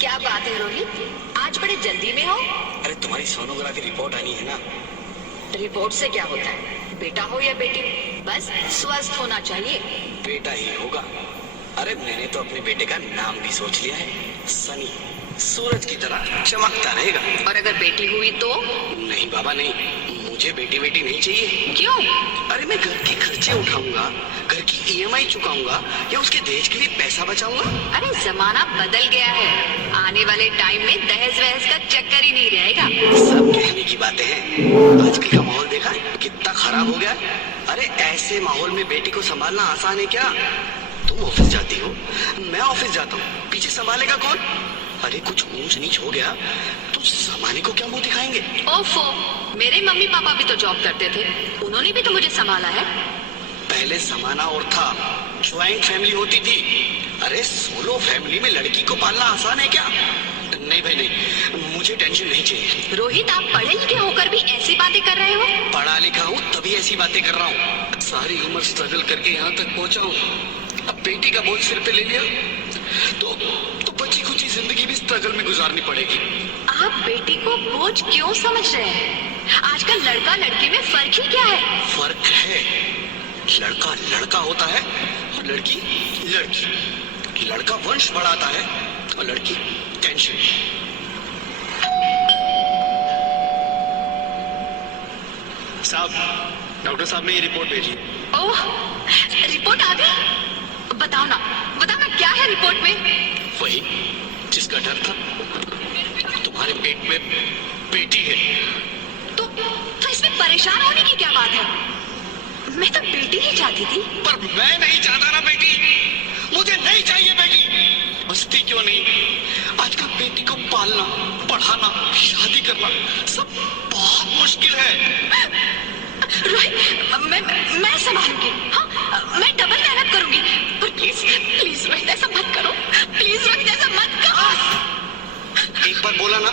क्या बात है रोहित, आज बड़े जल्दी में हो? अरे तुम्हारी सोनोग्राफी रिपोर्ट आनी है ना। रिपोर्ट से क्या होता है? बेटा हो या बेटी, बस स्वस्थ होना चाहिए। बेटा ही होगा। अरे मैंने तो अपने बेटे का नाम भी सोच लिया है, सनी। सूरज की तरह चमकता रहेगा। और अगर बेटी हुई तो? नहीं बाबा नहीं, मुझे बेटी बेटी नहीं चाहिए। क्यों? अरे मैं घर के खर्चे उठाऊंगा, घर की ईएमआई चुकाऊंगा या उसके दहेज के लिए पैसा बचाऊंगा। अरे जमाना बदल गया है, आने वाले टाइम में दहेज वहेज का चक्कर ही नहीं रहेगा। सब कहने की बातें हैं, आजकल का माहौल देखा कितना खराब हो गया। अरे ऐसे माहौल में बेटी को संभालना आसान है क्या? तुम ऑफिस जाती हो, मैं ऑफिस जाता हूँ, पीछे संभालेगा कौन? अरे कुछ ऊंच नीच हो गया तो सामाने को क्या मुंह दिखाएंगे? ओफो, मेरे मम्मी पापा भी तो जॉब करते थे, उन्होंने भी तो मुझे संभाला है। पहले जमाना और था, ज्वाइंट फैमिली होती थी। अरे सोलो फैमिली में लड़की को पालना आसान है क्या? नहीं भाई नहीं, मुझे टेंशन नहीं चाहिए। रोहित, आप पढ़े लिखे होकर भी ऐसी बातें कर रहे हो? पढ़ा लिखा हूँ तभी ऐसी बातें कर रहा हूँ। सारी उम्र स्ट्रगल करके यहाँ तक पहुँचा हूँ, अब बेटी का बोझ सिर पे ले लिया तो बची खुची जिंदगी भी स्ट्रगल में गुजारनी पड़ेगी। आप बेटी को बोझ क्यों समझ रहे हैं? आजकल लड़का लड़की में फर्क ही क्या है? फर्क है, लड़का लड़का होता है और लड़की लड़की। लड़का वंश बढ़ाता है और लड़की टेंशन। साहब, डॉक्टर साहब ने ये रिपोर्ट भेजी। ओह, रिपोर्ट आ गई? बताओ ना क्या है रिपोर्ट में? वही जिसका डर था, तुम्हारे पेट में बेटी है। तो इसमें परेशान होने की क्या बात है? मैं तो बेटी ही चाहती थी। पर मैं नहीं चाहता ना बेटी, मुझे नहीं चाहिए बेटी। बसती क्यों नहीं? आजकल बेटी को पालना, पढ़ाना, शादी करना सब बहुत मुश्किल है। रोहित, मैं संभालूंगी। हाँ, मैं डबल मेहनत करूंगी, पर प्लीज प्लीज रोहित ऐसा मत करो। प्लीज रोहित ऐसा मत करो। एक बार बोला ना,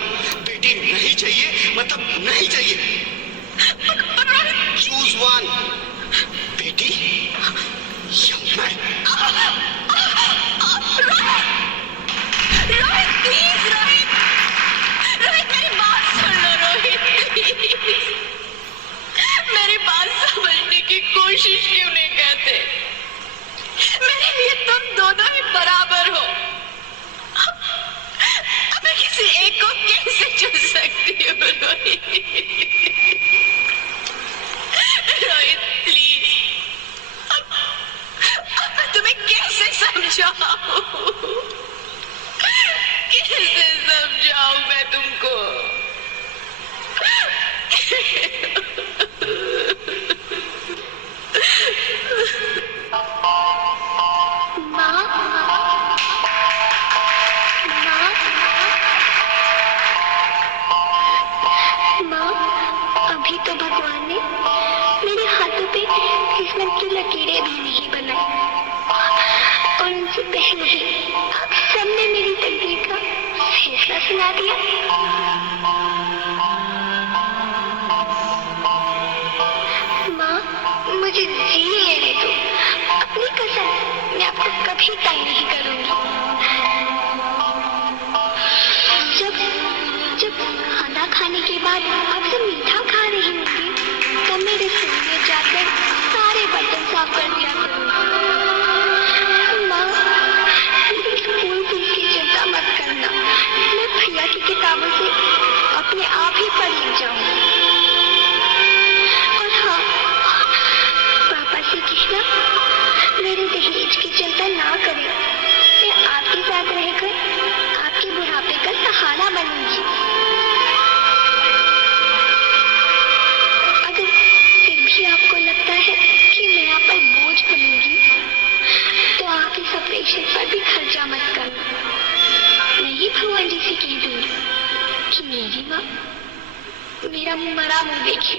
बेटी नहीं चाहिए मतलब नहीं चाहिए। पर रोहित, चूज वन, बेटी या मैं। रोहित प्लीज, रोहित मेरी बात सुन लो। रोहित प्लीज, मेरी बात समझने की कोशिश क्यों नहीं करते? मेरे लिए तुम दोनों ही बराबर हो। अब मैं किसी एक को कैसे चुन सकती हूँ? रोहित प्लीज, अब मैं तुम्हें कैसे समझाऊं? कैसे समझाऊं मैं तुमको? अभी तो भगवान ने मेरे हाथों पे किस्मत की लकीरें भी नहीं बनाई, और उनसे पहले ही सबने मेरी तकदीर का फैसला सुना दिया। माँ, मुझे जी लेने दो। अपनी कसम, मैं आपको कभी तंग नहीं करूंगी। जब खाना खाने के बाद आपसे मीठा खा रही होंगी, तब मेरे सीने जाकर सारे बर्तन साफ कर दिया करूंगी। माँ, स्कूल फीस की चिंता मत करना, मैं भैया की किताबों से अपने आप ही पढ़ लिख जाऊंगी। और हाँ, पापा से कहना मेरे दहेज की चिंता ना करें। मैं आपके साथ रहकर आपके बुढ़ापे का सहारा बनूंगी। अगर फिर भी आपको लगता है कि मैं आप पर बोझ बनूंगी, तो आप इस ऑपरेशन पर भी खर्चा मत करना। मैं ही भगवान जी से कह दूंगी कि मेरी माँ मेरा मरा मुंह देखे।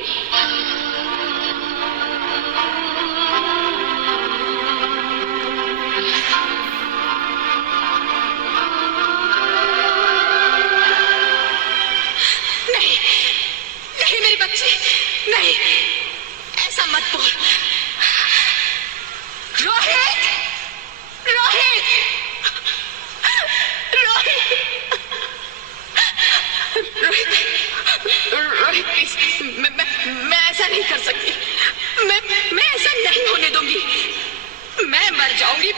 नहीं मेरी बच्ची, नहीं, ऐसा मत बोल। रोहित, रोहित, रोहित। मर जाऊंगी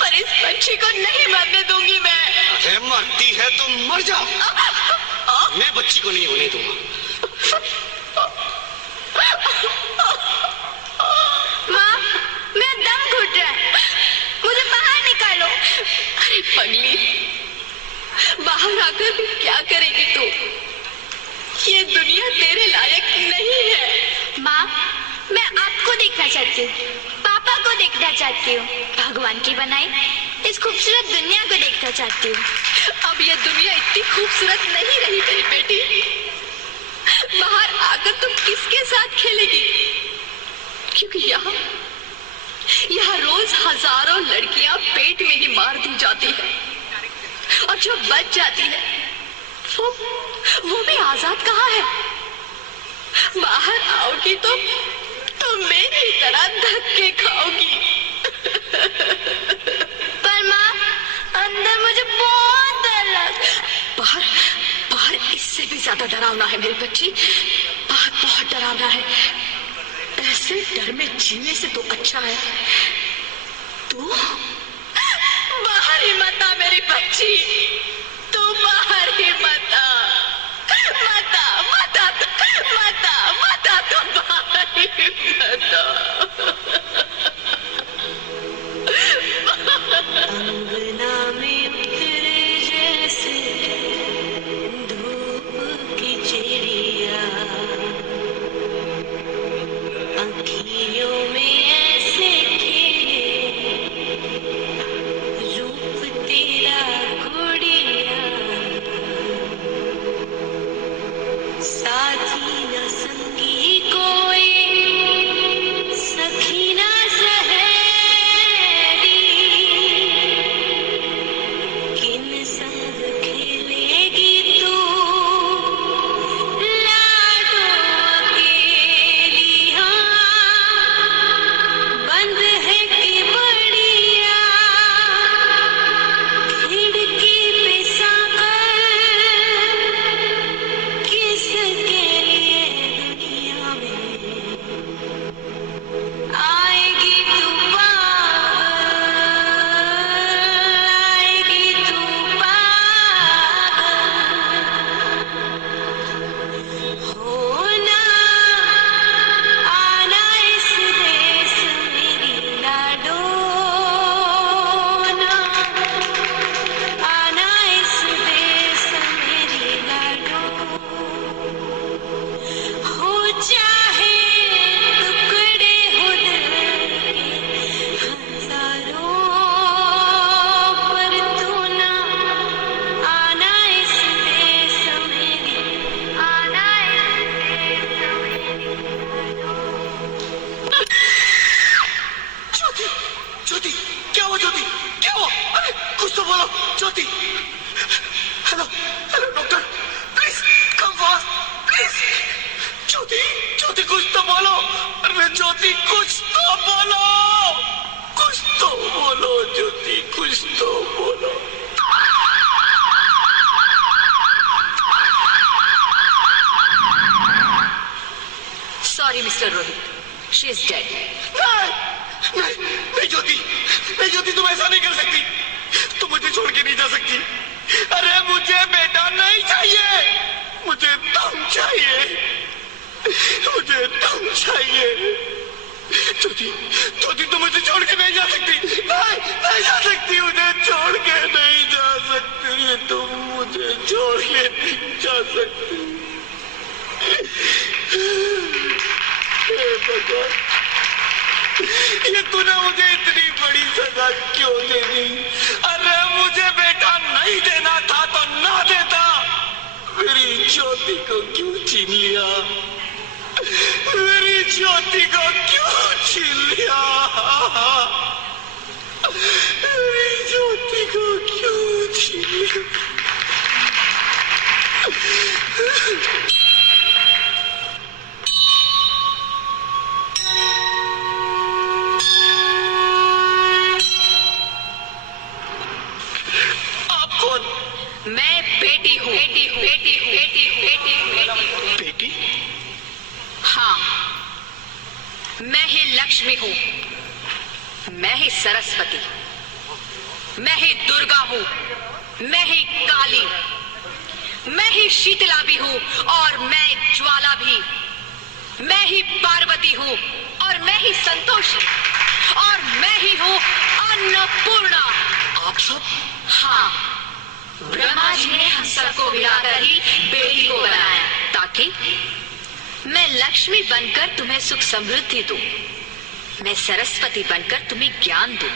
पर इस बच्ची को नहीं मरने दूंगी मैं। अरे मरती है तो मर जा, मैं बच्ची को नहीं होने दूंगा। माँ, मेरा दम घुट रहा है, मुझे बाहर निकालो। अरे पगली, बाहर आकर भी क्या करेगी तू? ये दुनिया तेरे लायक नहीं है। माँ, मैं आपको देखना चाहती हूँ, पापा को देखना चाहती हूँ, भगवान की बनाई इस खूबसूरत दुनिया को देखना चाहती हूँ। अब ये दुनिया इतनी खूबसूरत नहीं रही मेरी बेटी। बाहर आकर तुम किसके साथ खेलेगी? क्योंकि यहाँ रोज हजारों लड़कियां पेट में ही मार दी जाती है, और जो बच जाती है वो भी आजाद कहाँ है? बाहर आओगी तो मेरी तरह धक्के खाओगी। पर माँ, अंदर मुझे बहुत डर लगता है। बाहर इससे भी ज्यादा डरावना है मेरी बच्ची, बाहर बहुत डरावना है। ऐसे डर में जीने से तो अच्छा है तू बाहर ही मत आ मेरी बच्ची, तू बाहर ही मत आ, मत आ, मत आ, मत आ, मत आ, तू बाहर ही मत आ। अंगना में उतरे जैसे धूप की चिड़िया, आँखियों में ऐसे खिले रूप तेरा गुड़िया, साथी न संगी कोई, सखी न सहेली, किन संग खेलेगी तू लाडो अकेली। हाँ, बंद है कि बढ़िया खिड़की पे सांकर, किसके लिए दुनिया में आएगी तू पागल, आएगी तू पागल, होना आना इस देश मेरी लाडो ना, आना इस देश मेरी लाडो, हो चाहे टुकड़े हो दिल के हजारों, पर तू ना आना इस देश मेरी, आना इस देश मेरी लाडो। ज्योति, ज्योति, क्या हुआ ज्योति, क्या हुआ? अरे कुछ तो बोलो Jyoti. Hello hello doctor, please come fast please. Jyoti, Jyoti कुछ तो बोलो। अरे ज्योति कुछ तो बोलो, कुछ तो बोलो ज्योति, कुछ तो बोलो। Sorry mister Rohit, she is dead. नहीं ज्योति, नहीं ज्योति, तुम ऐसा नहीं कर सकती, तुम मुझे छोड़ के नहीं जा सकती। अरे मुझे बेटा नहीं चाहिए, मुझे तुम चाहिए, मुझे तुम चाहिए। ज्योति, ज्योति तुम मुझे छोड़ के नहीं जा सकती, नहीं जा सकती, मुझे छोड़ के नहीं जा सकती, तुम मुझे छोड़ के नहीं जा सकती। हे भगवान, ये तूने मुझे इतनी बड़ी सजा क्यों दे दी? अरे मुझे बेटा नहीं देना था तो ना देता, मेरी ज्योति को क्यों छीन लिया, मेरी ज्योति को क्यों छीन लिया, मेरी ज्योति को क्यों छीन लिया? मैं बेटी हूँ, बेटी हूँ, बेटी हूँ, बेटी हूँ, बेटी हूँ, बेटी हूँ। बेटी? हाँ, मैं ही लक्ष्मी हूँ, मैं ही सरस्वती, मैं ही दुर्गा हूँ, मैं ही काली, मैं ही शीतला भी हूँ और मैं ज्वाला भी, मैं ही पार्वती हूँ और मैं ही संतोषी और मैं ही हूँ अन्नपूर्णा। आप सब? हाँ, ब्रह्मा जी ने हम सबको मिलाकर ही बेटी को बनाया ताकि मैं लक्ष्मी बनकर तुम्हें सुख समृद्धि दूं, मैं सरस्वती बनकर तुम्हें ज्ञान दूं,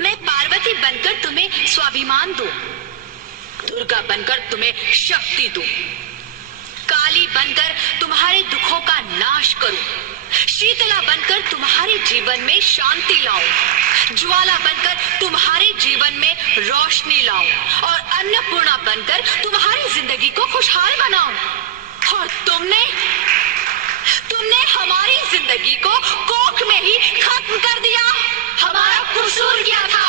मैं पार्वती बनकर तुम्हें स्वाभिमान दूं, दुर्गा बनकर तुम्हें शक्ति दूं, काली बनकर तुम्हारे दुखों का नाश करूं, शीतला बनकर तुम्हारे जीवन में शांति लाऊं, ज्वाला बनकर तुम्हारे जीवन में रोशनी लाऊं और अन्नपूर्णा बनकर तुम्हारी जिंदगी को खुशहाल बनाऊं। और तुमने हमारी जिंदगी को कोख में ही खत्म कर दिया। हमारा कसूर क्या था?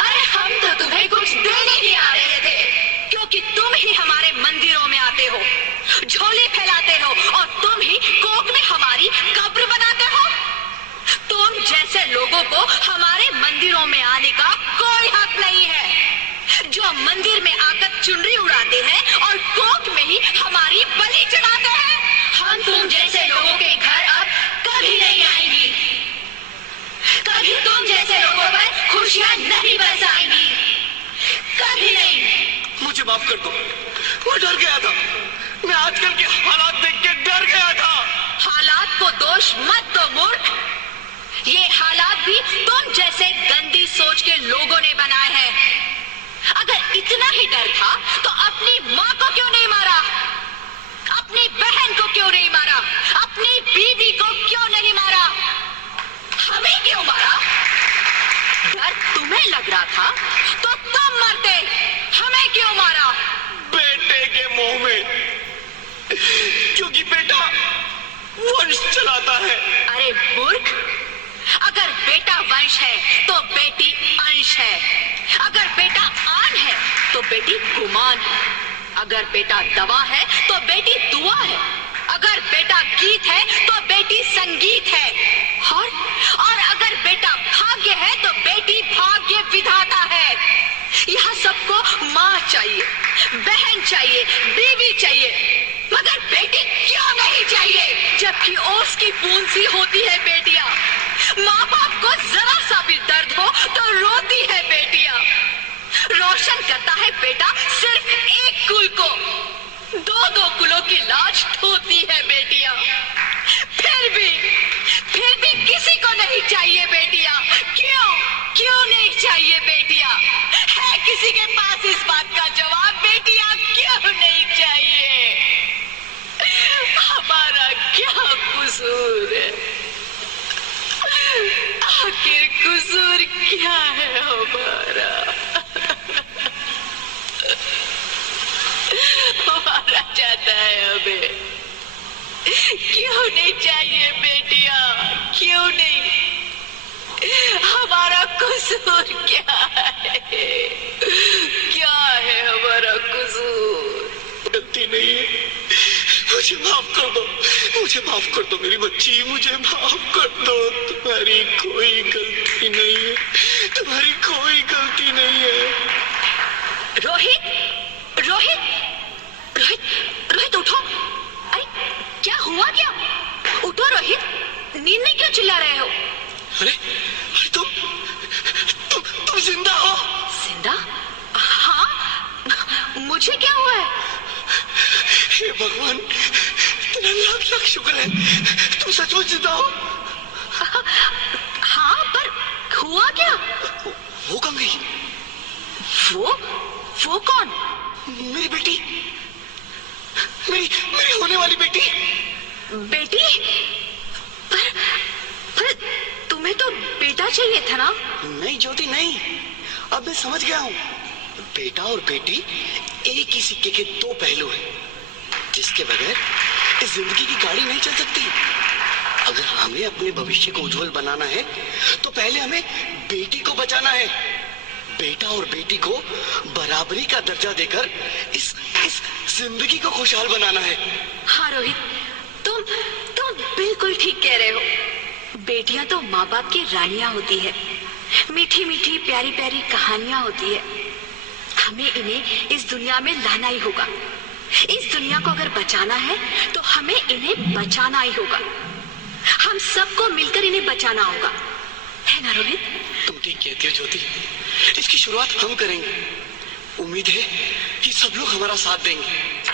अरे हम तो तुम्हें कुछ देने ही आ रहे थे, क्योंकि तुम ही हमारे मंदिरों में आते हो, झोली फैलाते हो और तुम ही कोख में हमारी कब्र बनाते हो। तुम जैसे लोगों को हमारे मंदिरों में आने का कोई हक नहीं है, जो मंदिर में आकर चुनरी उड़ाते हैं और कोख में ही हमारी बलि चढ़ाते हैं। हम तुम जैसे लोगों के घर अब कभी नहीं आएंगी, कभी तुम जैसे लोगों पर खुशियां नहीं बरसाएंगी, कभी नहीं। मुझे माफ कर दो, मैं डर गया था। मैं आजकल के हालात देख के डर गया था। हालात को दोष मत दो मूर्ख, ये हालात भी तुम जैसे गंदी सोच के लोगों ने बनाए हैं। अगर इतना ही डर था तो अपनी माँ को क्यों नहीं मारा, अपनी बहन को क्यों नहीं मारा, अपनी बीवी को क्यों नहीं मारा, हमें क्यों मारा? डर तुम्हें लग रहा था तो तुम मरते, हमें क्यों मारा? बेटे के मुंह में, क्योंकि बेटा वंश चलाता है। अरे मूर्ख, अगर बेटा वंश है तो बेटी अंश है, अगर बेटा आन है तो बेटी गुमान है, अगर बेटा दवा है तो बेटी दुआ है, अगर बेटा गीत है तो बेटी संगीत है, और अगर बेटा भाग्य है तो बेटी भाग्य विधाता है। यहाँ सबको माँ चाहिए, बहन चाहिए, बीवी चाहिए, मगर बेटी क्यों नहीं चाहिए? जबकि ओस की बूंद सी होती है बेटियां, माँ बाप को जरा सा भी दर्द हो तो रोती है बेटियां। रोशन करता है बेटा सिर्फ एक कुल को, दो कुलों की लाज ढोती है बेटियां। फिर भी किसी को नहीं चाहिए बेटियां। क्यों नहीं चाहिए बेटियां? है किसी के पास इस बात का जवाब? बेटियां क्यों नहीं चाहिए? हमारा क्या कसूर है? आखिर कसूर क्या है हमारा? हमारा जाता है हमें। क्यों नहीं चाहिए बेटियां? क्यों नहीं? हमारा कसूर क्या है? क्या है हमारा कसूर? गलती नहीं है, मुझे माफ कर दो, मुझे माफ कर दो मेरी बच्ची, मुझे माफ कर दो। तुम्हारी कोई गलती नहीं है, तुम्हारी कोई गलती नहीं है। रोहित, रोहित, रोहित, रोहित उठो। अरे क्या हुआ क्या? उठो रोहित, नींद में क्यों चिल्ला रहे हो? अरे तुम जिंदा हो? जिंदा? हाँ, मुझे क्या हुआ है? हे भगवान, तेरा लाख लाख शुक्र है, तुम सचमुच जिंदा हो। हाँ, पर हुआ क्या? वो कहाँ गई? वो कौन? मेरी बेटी, मेरी होने वाली बेटी। बेटी? पर तुम्हें तो बेटा चाहिए था ना? नहीं ज्योति नहीं, अब मैं समझ गया हूँ। बेटा और बेटी एक ही सिक्के के दो पहलू हैं, जिसके बगैर इस जिंदगी की गाड़ी नहीं चल सकती। अगर हमें अपने भविष्य को उज्जवल बनाना है तो पहले हमें बेटी को बचाना है। बेटा और बेटी को बराबरी का दर्जा देकर इस जिंदगी को खुशहाल बनाना है। हाँ रोहित, तुम बिल्कुल ठीक कह रहे हो। बेटियां तो माँ बाप की रानियां होती है, मीठी मीठी प्यारी प्यारी कहानियां होती है। हमें इन्हें इस दुनिया में लाना ही होगा। इस दुनिया को अगर बचाना है तो हमें इन्हें बचाना ही होगा। हम सबको मिलकर इन्हें बचाना होगा, है ना रोहित? तुम ठीक कहती हो ज्योति, इसकी शुरुआत हम करेंगे। उम्मीद है कि सब लोग हमारा साथ देंगे।